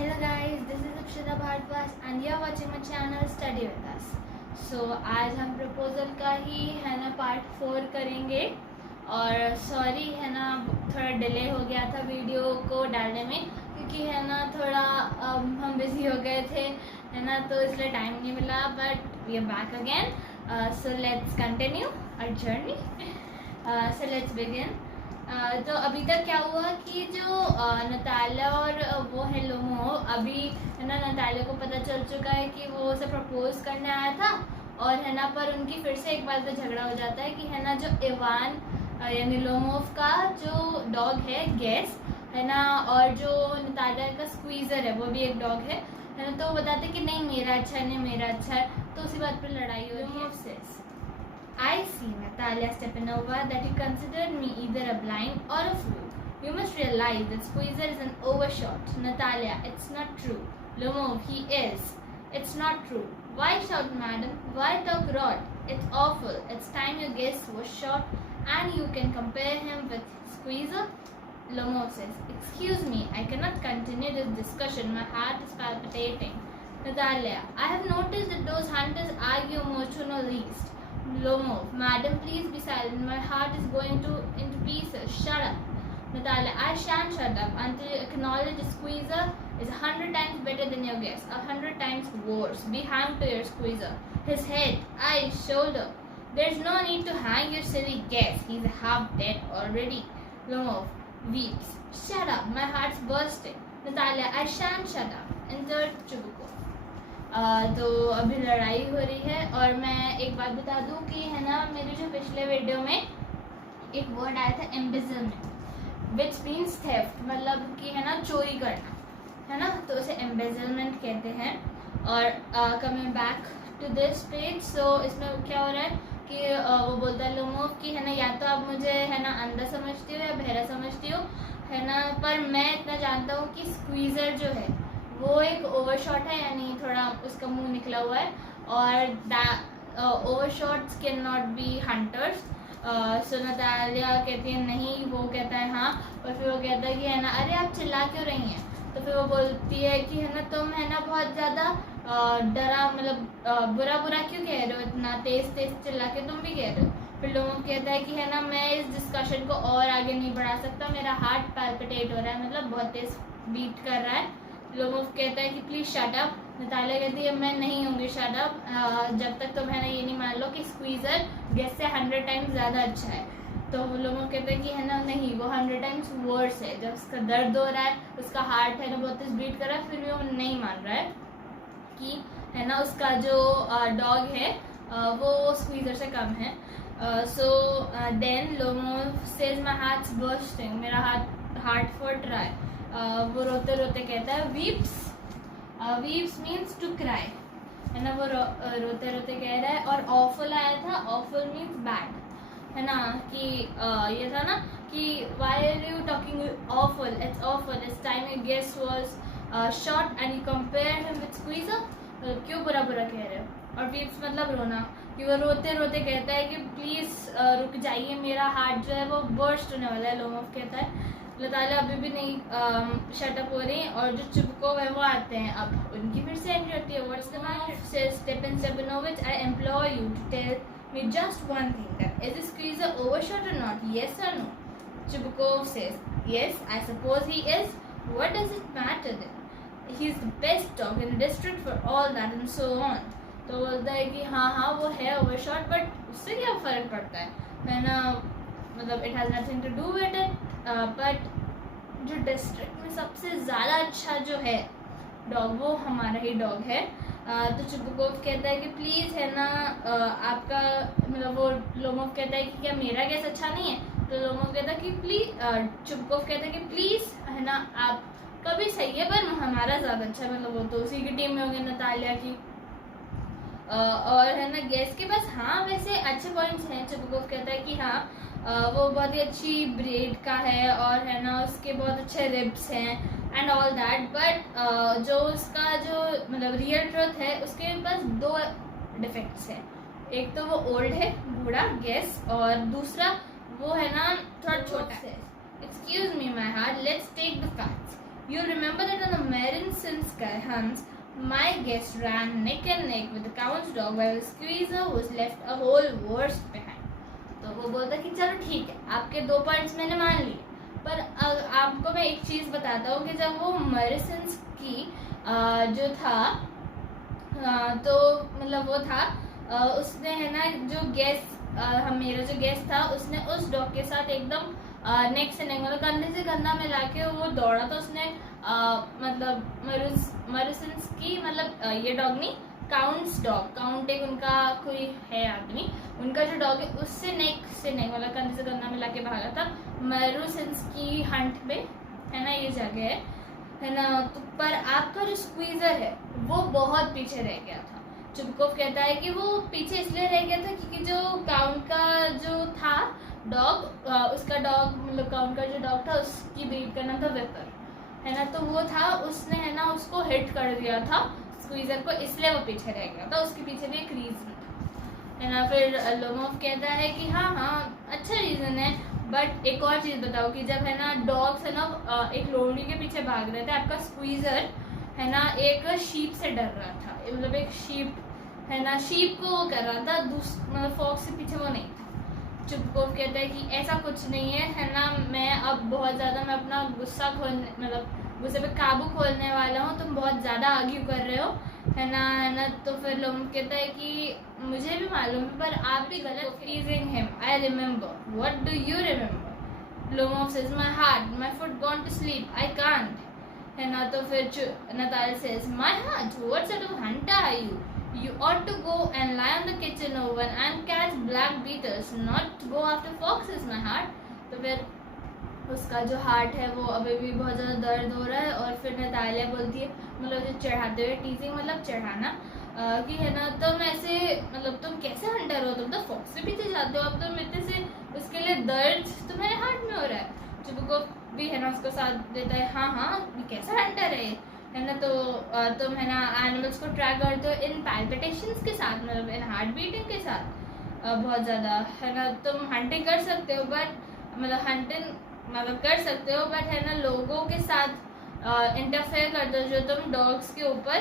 Hello guys, this is Akshita Bhardwaj and you are watching my channel Study with us. So आज हम proposal का ही है ना part 4 करेंगे और सॉरी है ना थोड़ा डिले हो गया था वीडियो को डालने में क्योंकि है ना थोड़ा हम बिजी हो गए थे है ना तो इसलिए टाइम नहीं मिला but we are back again so let's continue our journey so let's begin तो अभी तक क्या हुआ कि जो नतालिया और वो है लोमो अभी है ना नतालिया को पता चल चुका है कि वो उसे प्रपोज करने आया था और है ना पर उनकी फिर से एक बार तो झगड़ा हो जाता है कि है ना जो इवान यानी लोमोव का जो डॉग है गैस है ना और जो नतालिया का स्क्वीज़र है वो भी एक डॉग है ना तो वो बताते कि नहीं मेरा अच्छा है नहीं मेरा अच्छा है तो उसी बात पर लड़ाई हो रही है। I see, Natalia Stepanova, that you considered me either a blind or a fool. You must realize that Squeezer is an overshot. Natalia, it's not true. Lomov, he is. It's not true. Why shout, madam? Why talk rot? It's awful. It's time your guess was shot and you can compare him with Squeezer. Lomov says, excuse me, I cannot continue this discussion. My heart is palpitating. Natalia, I have noticed that those hunters argue most to no least. Lomov, madam, please be silent. My heart is going into pieces. Shut up. Natalia, I shan't shut up until you acknowledge a squeezer is 100 times better than your guess. 100 times worse. Be hanged to your squeezer. His head, eyes, shoulder. There's no need to hang your silly guess. He's half dead already. Lomov weeps. Shut up. My heart's bursting. Natalia, I shan't shut up. Enter Chubukov. तो अभी लड़ाई हो रही है और मैं एक बात बता दूं कि है ना मेरे जो पिछले वीडियो में एक वर्ड आया था एम्बेजलमेंट विच मीन्स थेफ्ट मतलब कि है ना चोरी करना है ना तो उसे एम्बेजलमेंट कहते हैं। और coming back to this page so इसमें क्या हो रहा है कि वो बोलता है लोमोव कि है ना या तो आप मुझे है ना अंधा समझती हो या बहरा समझती हो है ना पर मैं इतना जानता हूँ कि स्क्वीज़र जो है वो एक ओवरशॉट है यानी थोड़ा उसका मुंह निकला हुआ है और overshots can not be hunters. So Natalia कहती है नहीं वो कहता है हाँ और फिर वो कहता है कि है ना अरे आप चिल्ला क्यों रही हैं तो फिर वो बोलती है कि है ना तुम है ना बहुत ज़्यादा डरा मतलब बुरा बुरा क्यों कह रहे हो इतना तेज़ तेज़ चिल्ला के तुम भी कह रहे हो। फिर लोगों कहता है कि है ना मैं इस डिस्कशन को और आगे नहीं बढ़ा सकता मेरा हार्ट पैल्पिटेट हो रहा है मतलब बहुत तेज़ बीट कर रहा है। लोमोव कहता है कि प्लीज़ शट अप। नतालिया कहती है मैं नहीं होंगी शट अप जब तक तुम है ना ये नहीं मान लो कि स्क्वीज़र गैस से 100 टाइम्स ज़्यादा अच्छा है। तो लोमोव कहता है कि है ना नहीं वो 100 टाइम्स वर्स है जब उसका दर्द हो रहा है उसका हार्ट है ना बहुत तेज बीट कर रहा है फिर भी वो नहीं मान रहा है कि है ना उसका जो डॉग है वो स्क्वीज़र से कम है। So then Lomov says my heart's bursting मेरा हार्ट फट रहा है। वो रोते रोते कहता है weeps weeps means to cry है ना वो रोते रोते कह रहा है। और ऑफुल आया था ऑफुल मीन्स बैड है ना कि ये था ना कि why are you talking awful it's awful it's time your guess was shot and you compare him with squeezer क्यों बुरा बुरा कह रहे हो। और वीप्स मतलब रोना कि वो रोते रोते कहता है कि प्लीज़ रुक जाइए मेरा हार्ट जो है वो बर्स्ट होने वाला है। लोमोव कहता है नतालिया अभी भी नहीं शटअप हो रही और जो चुबकोव है वो आते हैं अब उनकी फिर से एंट्री होती है। What's the matter says Stepan Stepanovich I employ you to tell me just one thing that is the squeezer overshot or not, yes or no? Chubukov says yes, I suppose he is. What does it matter then? He's the best dog in the district for all that and so on. तो बोलता है कि हाँ हाँ वो है overshot but उससे क्या फ़र्क पड़ता है ना मतलब it has nothing to do with it but जो डिस्ट्रिक्ट में सबसे ज़्यादा अच्छा जो है डॉग वो हमारा ही डॉग है। तो चुबकोव कहता है कि प्लीज़ है ना आपका मतलब वो लोमोव कहता है कि क्या मेरा गैस अच्छा नहीं है तो लोमोव कहता है कि प्लीज़ चुबकोव कहता है कि प्लीज़ है ना आप कभी सही है पर हमारा ज़्यादा अच्छा है मतलब वो तो उसी की टीम में होंगे नतालिया की। और है ना गैस के पास हाँ वैसे अच्छे पॉइंट्स हैं। चुबकोव कहता है कि हाँ वो बहुत ही अच्छी ब्रीड का है और है ना उसके बहुत अच्छे रिब्स हैं एंड ऑल दैट बट जो उसका जो मतलब रियल ट्रुथ है उसके पास 2 डिफेक्ट्स हैं। एक तो वो ओल्ड है बूढ़ा गैस और दूसरा वो है ना थोड़ा छोटा है। Excuse me my heart let's take the facts. You remember that on the Marin Sin sky hums, my guest ran neck and neck with the count's dog while the squeezer was left a whole worse behind. तो वो बोलता कि चलो ठीक है, आपके 2 points मैंने मान लिए, पर आपको मैं एक चीज़ बताता हूँ कि जब वो मरिसन्स की जो था तो मतलब वो था उसने है ना जो मेरा जो गेस्ट था उसने उस डॉग के साथ एकदम नेक से नेक मतलब कंधे से कंधा मिला के वो दौड़ा, तो उसने मतलब मरिसन्स की मतलब ये डॉग नहीं, काउंट्स डॉग, काउंट एक उनका कोई है आदमी, उनका जो डॉग है उससे नेक से नेक मतलब कंधे से कंधा मिला के भागा था मरिसन्स की हंट में, है ना, ये जगह है ना। तो पर आपका जो स्क्वीजर है वो बहुत पीछे रह गया था। चुपकोफ कहता है कि वो पीछे इसलिए रह गया था क्योंकि जो काउंट का जो था डॉग, उसका डॉग मतलब काउंट का जो डॉग था उसकी ब्रीड का नाम था विपर, है ना। तो वो था, उसने है ना उसको हिट कर दिया था स्क्वीजर को, इसलिए वो पीछे रह गया था, उसके पीछे भी एक रीज़न था, है ना। फिर लोमोफ कहता है कि हाँ अच्छा रीज़न है, बट एक और चीज़ बताओ कि जब है ना डॉग्स है ना एक लोमड़ी के पीछे भाग रहे थे, आपका स्क्वीजर है ना एक शीप से डर रहा था, मतलब एक शीप है ना, शीप को वो कर रहा था, मतलब फॉक्स से पीछे वो नहीं था। चुपकोफ कहता है कि ऐसा कुछ नहीं है ना, मैं अब बहुत ज़्यादा मैं अपना गुस्सा मतलब गुस्से पे काबू खोलने वाला हूँ, तुम बहुत ज़्यादा आर्ग्यू कर रहे हो, है ना। तो फिर लोमोफ कहता है कि मुझे भी मालूम है पर आप भी गलत, teasing him, I remember, what do you remember? Lomov says my heart, my foot gone to sleep, I can't, है ना। तो फिर नताल says my heart, what sort of hunter are you? You ought to go and lie on the kitchen oven and catch black beetles, not go after foxes, my heart. तो फिर उसका जो heart है वो अभी भी बहुत ज़्यादा दर्द हो रहा है, और फिर नतालिया बोलती है, मतलब जो चढ़ाते हुए, टीजिंग मतलब चढ़ाना, कि है ना तुम ऐसे मतलब तुम कैसे हंटर हो, तुम तो फॉक्स से पीछे जाते हो, अब तुम इतने से उसके लिए दर्द तुम्हारे हार्ट में हो रहा है। चुपको भी है ना उसको साथ देता है, हाँ कैसा हंटर है ना। तो तुम है ना एनिमल्स को ट्रैक करते हो इन पैल्पिटेशंस के साथ, मतलब इन हार्ट बीटिंग के साथ, बहुत ज़्यादा, है ना। तुम हंटिंग कर सकते हो बट मतलब हंटिंग मतलब कर सकते हो बट है ना लोगों के साथ इंटरफेयर करते हो, जो तुम डॉग्स के ऊपर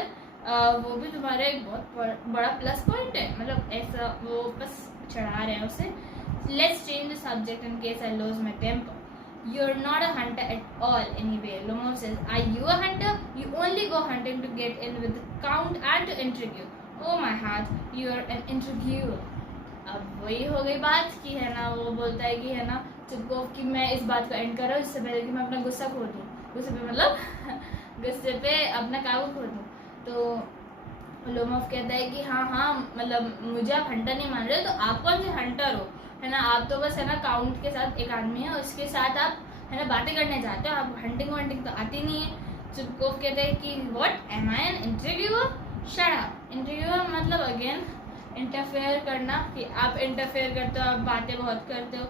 वो भी तुम्हारा एक बहुत बड़ा प्लस पॉइंट है, मतलब ऐसा वो बस चढ़ा रहे हैं उसे। Let's change the subject in case I lose my temper. You're not a hunter at all anyway. Lomov says, are you a hunter? You only go hunting to get in with the count and to intrigue. Oh my heart, you're an intriguer. अब वही हो गई बात कि है ना वो बोलता है कि है ना चुपको कि मैं इस बात को एंड कर रहा हूँ इससे पहले कि मैं अपना गुस्सा खो दूँ, गुस्से पे मतलब गुस्से पे अपना काबू खो दूँ। तो लोमोव कहता है कि हाँ मतलब मुझे आप हंटर नहीं मान रहे, तो आप कौन से हंटर हो, है ना। आप तो बस है ना काउंट के साथ एक आदमी है, उसके साथ आप है ना बातें करने जाते हो, आप हंटिंग वंटिंग तो आती नहीं है। चुपकोफ कहते हैं कि what am I an interviewer? Shut up. Interviewer मतलब अगेन इंटरफेयर करना, कि आप इंटरफेयर करते हो, आप बातें बहुत करते हो।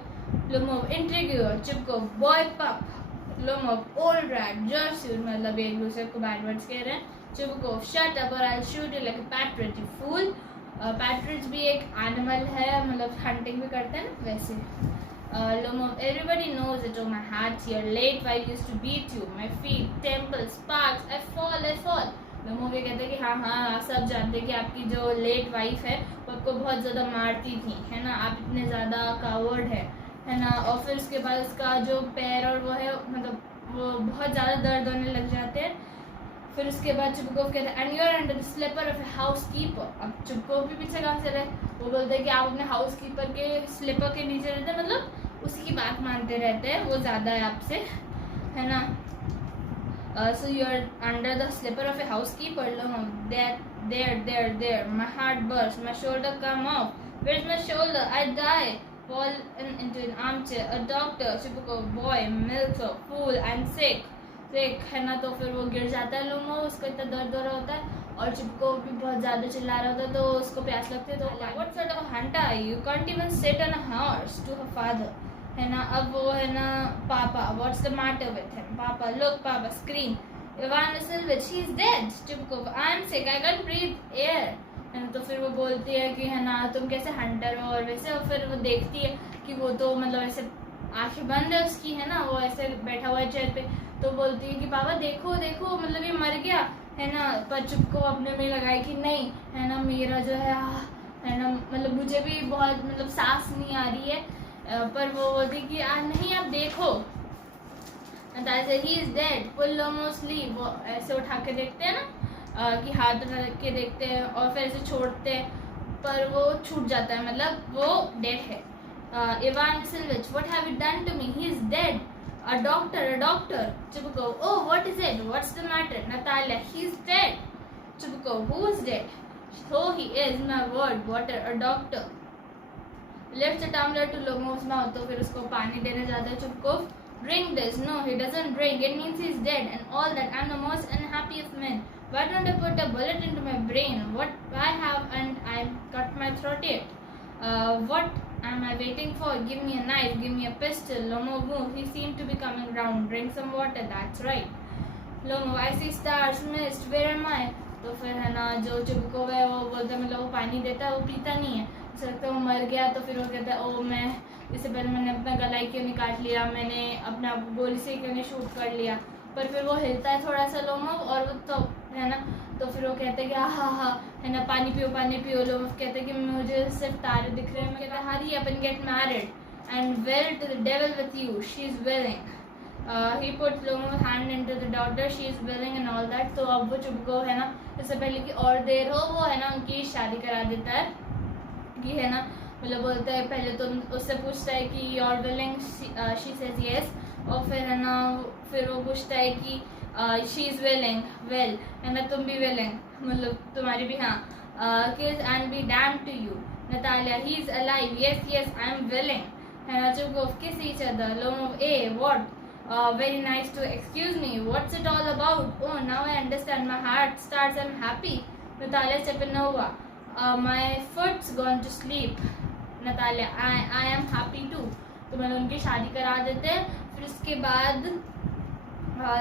लोमोव इंटरव्यूअर, चुपकोफ बॉय पप, लोमोव ओल्ड रैट, जर्सी, मतलब एक दूसरे को बैड वर्ड्स कह रहे हैं। चुपकोफ शट अप और I shoot you like a partridge, you fool. Partridge भी एक एनिमल है, मतलब हंटिंग भी करते हैं ना वैसे। Lomov everybody knows it, oh my heart, your late wife used to beat you, my feet, temple, sparks, I fall. Lomov ये कहते हैं कि हाँ सब जानते हैं कि आपकी जो लेट वाइफ है वो आपको बहुत ज़्यादा मारती थी, है ना, आप इतने ज़्यादा कावर्ड है ना। और फिर उसके बाद उसका जो पैर और वो है मतलब वो बहुत ज़्यादा दर्द होने लग जाते हैं। फिर उसके बाद चुपकोफ कहते हैं and you are under the slipper of a housekeeper. अब चुपकोफ भी पीछे कहाँ से रहे, वो बोलते हैं कि आप अपने हाउस कीपर के स्लीपर के नीचे रहते हैं, मतलब उसी की बात मानते रहते हैं, वो ज़्यादा है आपसे, है ना। So you are under the slipper of a housekeeper. There my heart burst, my shoulder come off, where is my shoulder, I die, fall into an armchair, a doctor, Chupako, boy, milk, fool, and sick, है ना। तो फिर वो गिर जाता है लोमो, उसको इतना दर्द हो रहा होता है और चिपको भी बहुत ज़्यादा चिल्ला रहा होता है, तो उसको प्यास लगती है। तो what sort of hunter are you, can't even sit on a horse, to her father, है ना। अब वो है ना papa, what's the matter with him, papa look, papa scream, Ivan Vasilievich, he is dead, चिपको I am sick, I can breathe air, है ना। तो फिर वो बोलती है कि है ना तुम कैसे हंटर हो और वैसे, और फिर वो देखती है कि वो तो मतलब ऐसे आंखें बंद है उसकी, है ना, वो ऐसे बैठा हुआ है चेयर पे, तो बोलती है कि पापा देखो देखो मतलब ये मर गया, है ना, पर चुपको अपने में लगाए कि नहीं है ना, मेरा जो है ना, मतलब मुझे भी बहुत मतलब सांस नहीं आ रही है, पर वो बोलती कि नहीं आप देखो, he is dead, pull Lomov sleep. वो ऐसे उठा के देखते हैं ना कि हाथ रख के देखते हैं और फिर ऐसे छोड़ते हैं, पर वो छूट जाता है, मतलब वो डेड है। Ivan Silvich, what have you done to me? He is dead. A doctor. Chubuko, oh, what is it? What's the matter? Natalia, he's dead. Chubuko, who is dead? So he is, my word, water, a doctor. Lifts the tumbler to Lomov's mouth, तो फिर उसको पानी देने जाता है Chubko. Drink this. No, he doesn't drink. It means he's dead and all that. I'm the most unhappy of men. Why don't I put a bullet into my brain? What I have and I cut my throat yet. What am I waiting for? Give me a knife, give me a pistol. Lomo, move. He seemed to be coming round. Drink some water, that's right. Lomo, I see stars, mist. Where am I? तो फिर है ना जो चुबको है वो बोलता है, मतलब वो पानी देता है, वो पीता नहीं है, उसे लगता है वो मर गया। तो फिर वो कहता है, ओ मैं इससे पहले मैंने अपना गला ही क्यों नहीं काट लिया, मैंने अपना गोली से क्यों नहीं शूट कर लिया। पर फिर वो हिलता है थोड़ा सा लोमो, और वो तो है ना, तो फिर वो कहते हैं कि हाँ है ना, पानी पियो। लोग कहते हैं कि मुझे सिर्फ तारे दिख रहे हैं। मैं कहता है hurry up and get married and well to the devil with you, she is willing. He put Lomov's hand into the daughter, she is willing and all that. तो अब वो चुपको है ना, इससे पहले कि और देर हो, वो है ना उनकी शादी करा देता है कि है ना, मतलब बोलता है पहले तो उससे पूछता है कि you are willing, she says yes, और फिर है ना फिर वो पूछता है कि शी इज़ विलिंग, वेल है ना तुम भी विलिंग, मतलब तुम्हारी भी हाँ, kiss and be damn to you. Natalia, he is alive, yes I am willing, है ना चुप kiss each other. Lomov, eh what, very nice to excuse me, what's it all about? Oh, now I understand, my heart starts, I'm happy. Natalia Stepanova, my foot's gone to sleep. Natalia, I am happy too. तो मतलब उनकी शादी करा देते हैं। फिर उसके बाद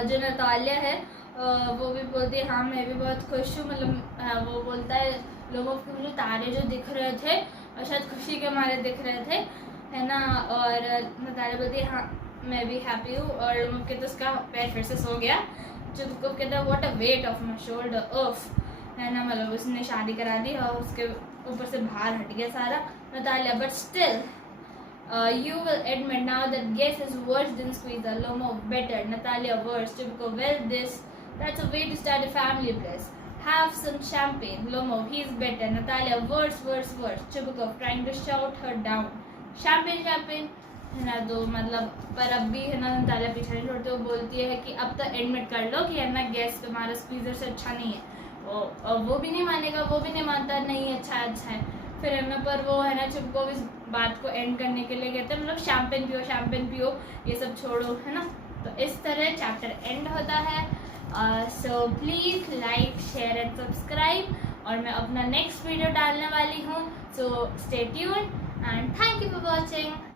जो नतालिया है वो भी बोलती है हाँ मैं भी बहुत खुश हूँ, मतलब वो बोलता है लोगों को मुझे तारे जो दिख रहे थे और शायद खुशी के मारे दिख रहे थे, है ना, और नतालिया बोलती है हाँ मैं भी हैप्पी हूँ। और लोग कहते उसका पैर फिर से सो गया, जो को कहता है what a weight of my shoulder of, है ना, मतलब उसने शादी करा दी और उसके ऊपर से भार हट गया सारा। Natalia, but still you will admit now that guess is worse than squeezer. Lomo, better. Natalia, worse. Chubko, well that's a way to start a family bliss. Have some champagne. Lomo, he's better. Natalia, worse. Chubko, trying to shout her down. Champagne है ना, तो मतलब पर अब भी है ना Natalia पीछे नहीं छोड़ती, वो बोलती है कि अब तो एडमिट कर लो कि है ना गैस तुम्हारा स्क्वीज़र से अच्छा नहीं है। वो भी नहीं मानेगा, वो भी नहीं मानता नहीं अच्छा है। फिर है ना पर वो है ना चुपको इस बात को एंड करने के लिए कहते हैं, मतलब शैम्पेन पियो ये सब छोड़ो, है ना। तो इस तरह चैप्टर एंड होता है। So please like share and subscribe, और मैं अपना नेक्स्ट वीडियो डालने वाली हूँ, so stay tuned and thank you for watching.